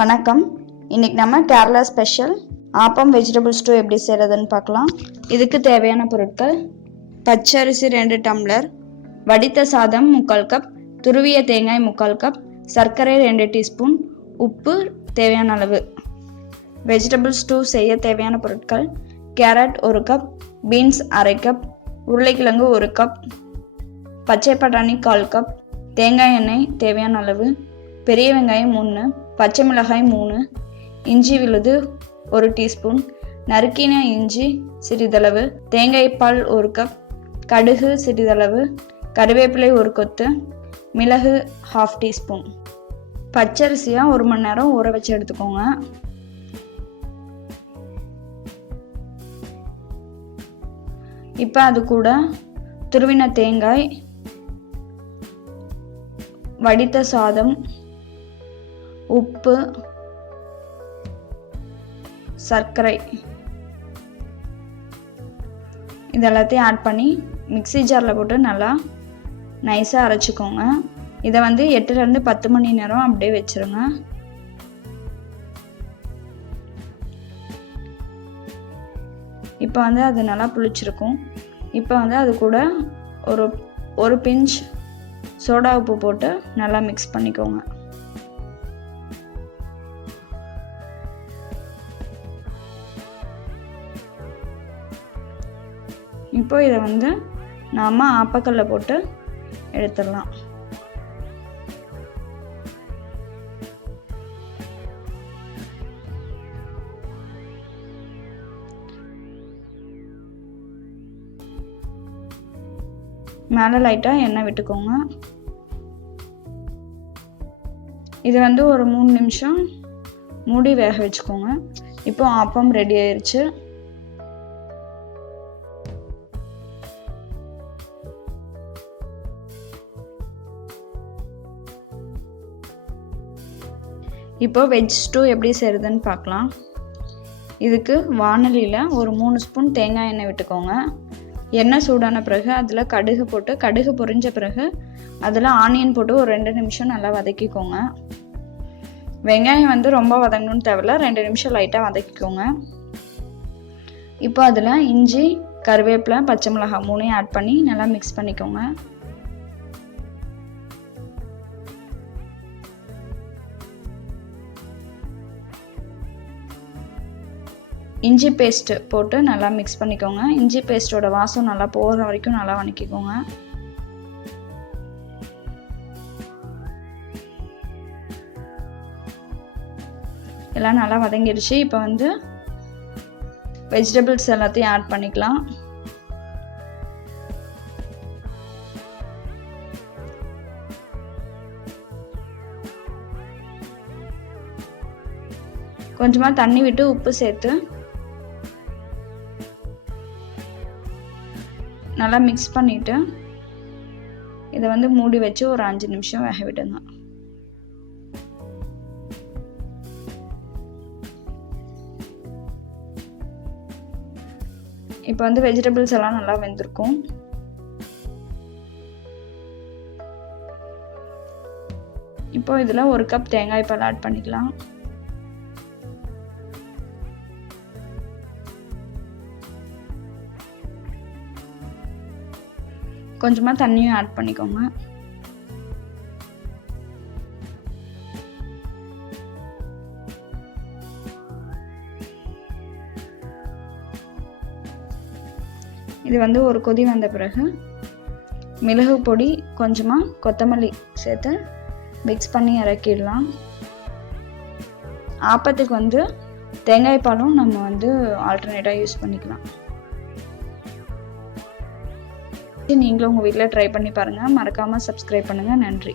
வணக்கம். இன்னைக்கு நம்ம கேரளா ஸ்பெஷல் ஆப்பம் வெஜிடபிள் ஸ்டூ எப்படி செய்கிறதுன்னு பார்க்கலாம். இதுக்கு தேவையான பொருட்கள்: பச்சரிசி 2 டம்ளர், வடித்த சாதம் 3/4 கப், துருவிய தேங்காய் 3/4 கப், சர்க்கரை 2 டீஸ்பூன், உப்பு தேவையான அளவு. வெஜிடபிள் ஸ்டூ செய்ய தேவையான பொருட்கள்: கேரட் 1 கப், பீன்ஸ் 1/2 கப், உருளைக்கிழங்கு 1 கப், பச்சை பட்டாணி 1/4 கப், தேங்காய் எண்ணெய் தேவையான அளவு, பெரிய வெங்காயம் 3, பச்சை மிளகாய் 3, இஞ்சி விழுது 1 டீஸ்பூன், நறுக்கின இஞ்சி சிறிதளவு, தேங்காய் பால் 1 கப், கடுகு சிறிதளவு, கருவேப்பிலை 1 கொத்து, மிளகு 1/2 டீஸ்பூன். பச்சரிசியாக 1 மணி நேரம் ஊற வச்சு எடுத்துக்கோங்க. இப்போ அது கூட துருவின தேங்காய், வடித்த சாதம், உப்பு, சர்க்கரை இதெல்லாத்தையும் ஆட் பண்ணி மிக்ஸி ஜாரில் போட்டு நல்லா நைஸாக அரைச்சிக்கோங்க. இதை 8லேருந்து 10 மணி நேரம் அப்படியே வச்சுருங்க. இப்போ அது நல்லா புளிச்சிருக்கும். இப்போ அது கூட ஒரு பிஞ்ச் சோடா உப்பு போட்டு நல்லா மிக்ஸ் பண்ணிக்கோங்க. இப்போ இதை நாம் ஆப்பக்கல்ல போட்டு எடுத்துடலாம். மேலே லைட்டாக எண்ணெய் விட்டுக்கோங்க. இது ஒரு 3 நிமிஷம் மூடி வேக வச்சுக்கோங்க. இப்போ ஆப்பம் ரெடி ஆயிடுச்சு. இப்போ வெஜ் ஸ்டூ எப்படி செய்கிறதுன்னு பார்க்கலாம். இதுக்கு வாணலியில் ஒரு 3 ஸ்பூன் தேங்காய் எண்ணெய் விட்டுக்கோங்க. எண்ணெய் சூடான பிறகு அதில் கடுகு போட்டு, கடுகு பொரிஞ்ச பிறகு அதில் ஆனியன் போட்டு ஒரு 2 நிமிஷம் நல்லா வதக்கிக்கோங்க. வெங்காயம் ரொம்ப வதங்கணும்னு தேவையில்ல, 2 நிமிஷம் லைட்டாக வதக்கிக்கோங்க. இப்போ அதில் இஞ்சி, கருவேப்பிலை, பச்சை மிளகாய் 3 ஆட் பண்ணி நல்லா மிக்ஸ் பண்ணிக்கோங்க. இஞ்சி பேஸ்ட்டு போட்டு நல்லா மிக்ஸ் பண்ணிக்கோங்க. இஞ்சி பேஸ்ட்டோட வாசம் நல்லா போகிற வரைக்கும் நல்லா வதக்கிக்கோங்க. எல்லாம் நல்லா வதங்கிடுச்சு. இப்போ வெஜிடபிள்ஸ் எல்லாத்தையும் ஆட் பண்ணிக்கலாம். கொஞ்சமாக தண்ணி விட்டு உப்பு சேர்த்து நல்லா மிக்ஸ் பண்ணிவிட்டு இதை மூடி வச்சு ஒரு 5 நிமிஷம் வேக விடுங்க. இப்போ வெஜிடபிள்ஸ் எல்லாம் நல்லா வெந்திருக்கும். இப்போ இதில் 1 கப் தேங்காய் பால் ஆட் பண்ணிக்கலாம். கொஞ்சமாக தண்ணியும் ஆட் பண்ணிக்கோங்க. இது ஒரு கொதி வந்த பிறகு மிளகு பொடி, கொஞ்சமாக கொத்தமல்லி சேர்த்து மிக்ஸ் பண்ணி இறக்கிடலாம். ஆப்பத்துக்கு தேங்காய் பாலும் நம்ம ஆல்டர்னேட்டாக யூஸ் பண்ணிக்கலாம். நீங்களும் உங்கள் வீட்டில் ட்ரை பண்ணி பாருங்கள். மறக்காமல் சப்ஸ்கிரைப் பண்ணுங்கள். நன்றி.